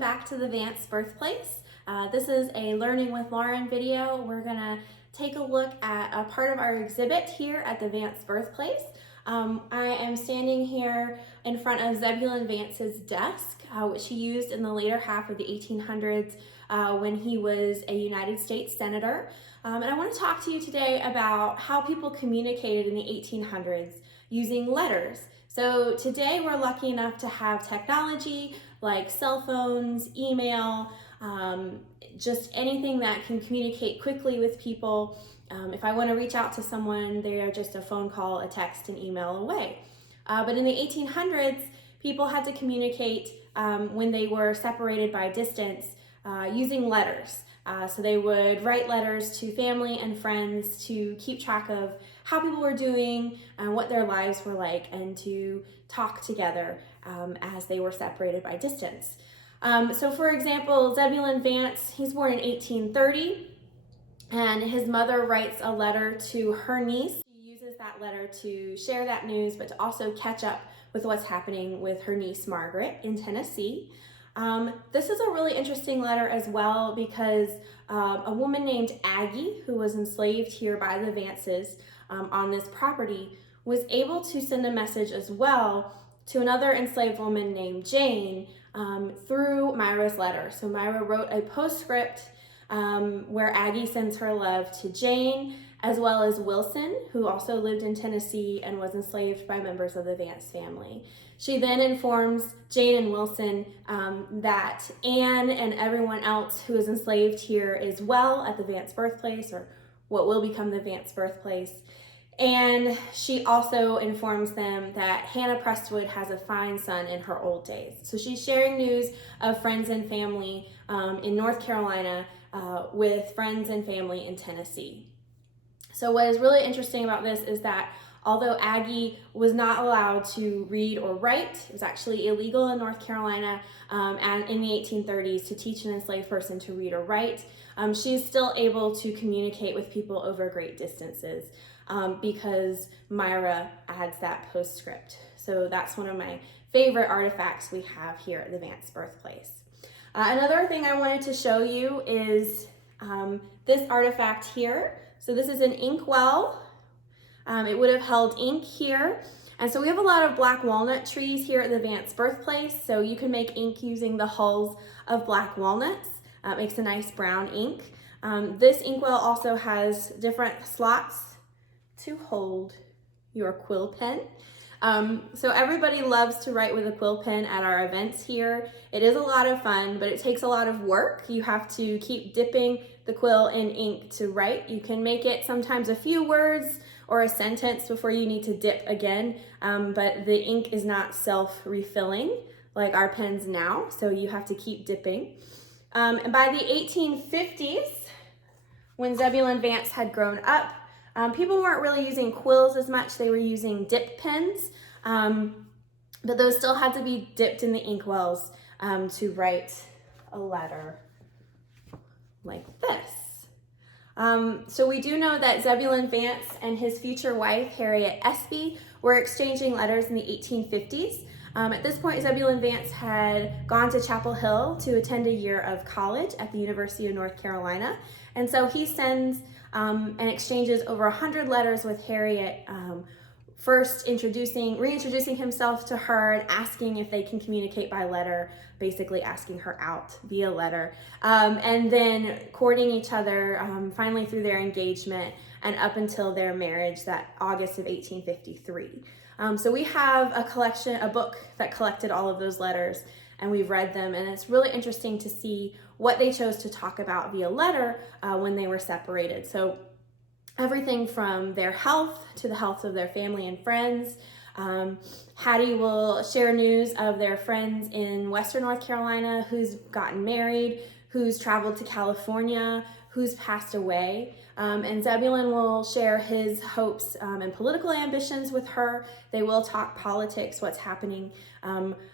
back to the Vance Birthplace. This is a Learning with Lauren video. We're gonna take a look at a part of our exhibit here at the Vance Birthplace. I am standing here in front of Zebulon Vance's desk, which he used in the later half of the 1800s when he was a United States Senator. And I want to talk to you today about how people communicated in the 1800s using letters. So today we're lucky enough to have technology like cell phones, email, just anything that can communicate quickly with people. If I want to reach out to someone, they are just a phone call, a text, an email away. But in the 1800s, people had to communicate when they were separated by distance using letters. So they would write letters to family and friends to keep track of how people were doing and what their lives were like, and to talk together as they were separated by distance. So for example, Zebulon Vance, he's born in 1830, and his mother writes a letter to her niece. She uses that letter to share that news, but to also catch up with what's happening with her niece Margaret in Tennessee. This is a really interesting letter as well because a woman named Aggie, who was enslaved here by the Vances on this property, was able to send a message as well to another enslaved woman named Jane through Myra's letter. So Myra wrote a postscript where Aggie sends her love to Jane, as well as Wilson, who also lived in Tennessee and was enslaved by members of the Vance family. She then informs Jane and Wilson that Anne and everyone else who is enslaved here is well at the Vance Birthplace, or what will become the Vance Birthplace. And she also informs them that Hannah Prestwood has a fine son in her old days. So she's sharing news of friends and family in North Carolina with friends and family in Tennessee. So what is really interesting about this is that although Aggie was not allowed to read or write, it was actually illegal in North Carolina and in the 1830s to teach an enslaved person to read or write, she's still able to communicate with people over great distances because Myra adds that postscript. So that's one of my favorite artifacts we have here at the Vance Birthplace. Another thing I wanted to show you is this artifact here. So this is an inkwell. It would have held ink here. And so we have a lot of black walnut trees here at the Vance Birthplace. So you can make ink using the hulls of black walnuts. It makes a nice brown ink. This inkwell also has different slots to hold your quill pen. So everybody loves to write with a quill pen at our events here. It is a lot of fun, but it takes a lot of work. You have to keep dipping the quill in ink to write. You can make it sometimes a few words or a sentence before you need to dip again, but the ink is not self-refilling like our pens now, so you have to keep dipping. And by the 1850s, when Zebulon Vance had grown up, people weren't really using quills as much. They were using dip pens, but those still had to be dipped in the inkwells to write a letter like this. So we do know that Zebulon Vance and his future wife, Harriet Espy, were exchanging letters in the 1850s. At this point, Zebulon Vance had gone to Chapel Hill to attend a year of college at the University of North Carolina. And so he sends and exchanges over 100 letters with Harriet, first reintroducing himself to her and asking if they can communicate by letter, basically asking her out via letter, and then courting each other finally through their engagement and up until their marriage that August of 1853. So we have a book that collected all of those letters, and we've read them, and it's really interesting to see what they chose to talk about via letter when they were separated. So everything from their health to the health of their family and friends. Hattie will share news of their friends in Western North Carolina who's gotten married, who's traveled to California, who's passed away. And Zebulon will share his hopes and political ambitions with her. They will talk politics, what's happening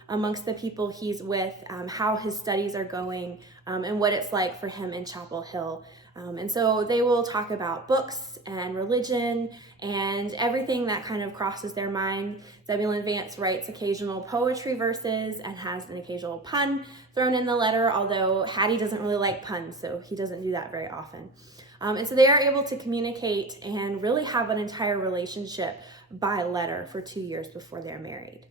amongst the people he's with, how his studies are going, and what it's like for him in Chapel Hill. And so they will talk about books and religion and everything that kind of crosses their mind. Zebulon Vance writes occasional poetry verses and has an occasional pun thrown in the letter, although Hattie doesn't really like puns, so he doesn't do that very often. And so they are able to communicate and really have an entire relationship by letter for 2 years before they're married.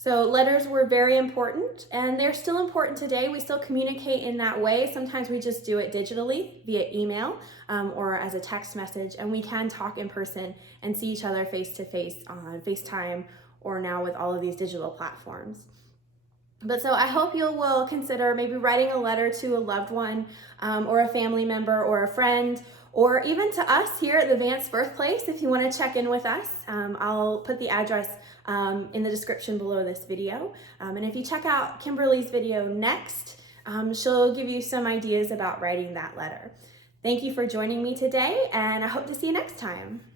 So letters were very important, and they're still important today. We still communicate in that way. Sometimes we just do it digitally via email or as a text message, and we can talk in person and see each other face to face on FaceTime or now with all of these digital platforms. But so I hope you will consider maybe writing a letter to a loved one or a family member or a friend, or even to us here at the Vance Birthplace if you want to check in with us. I'll put the address in the description below this video. And if you check out Kimberly's video next, she'll give you some ideas about writing that letter. Thank you for joining me today, and I hope to see you next time.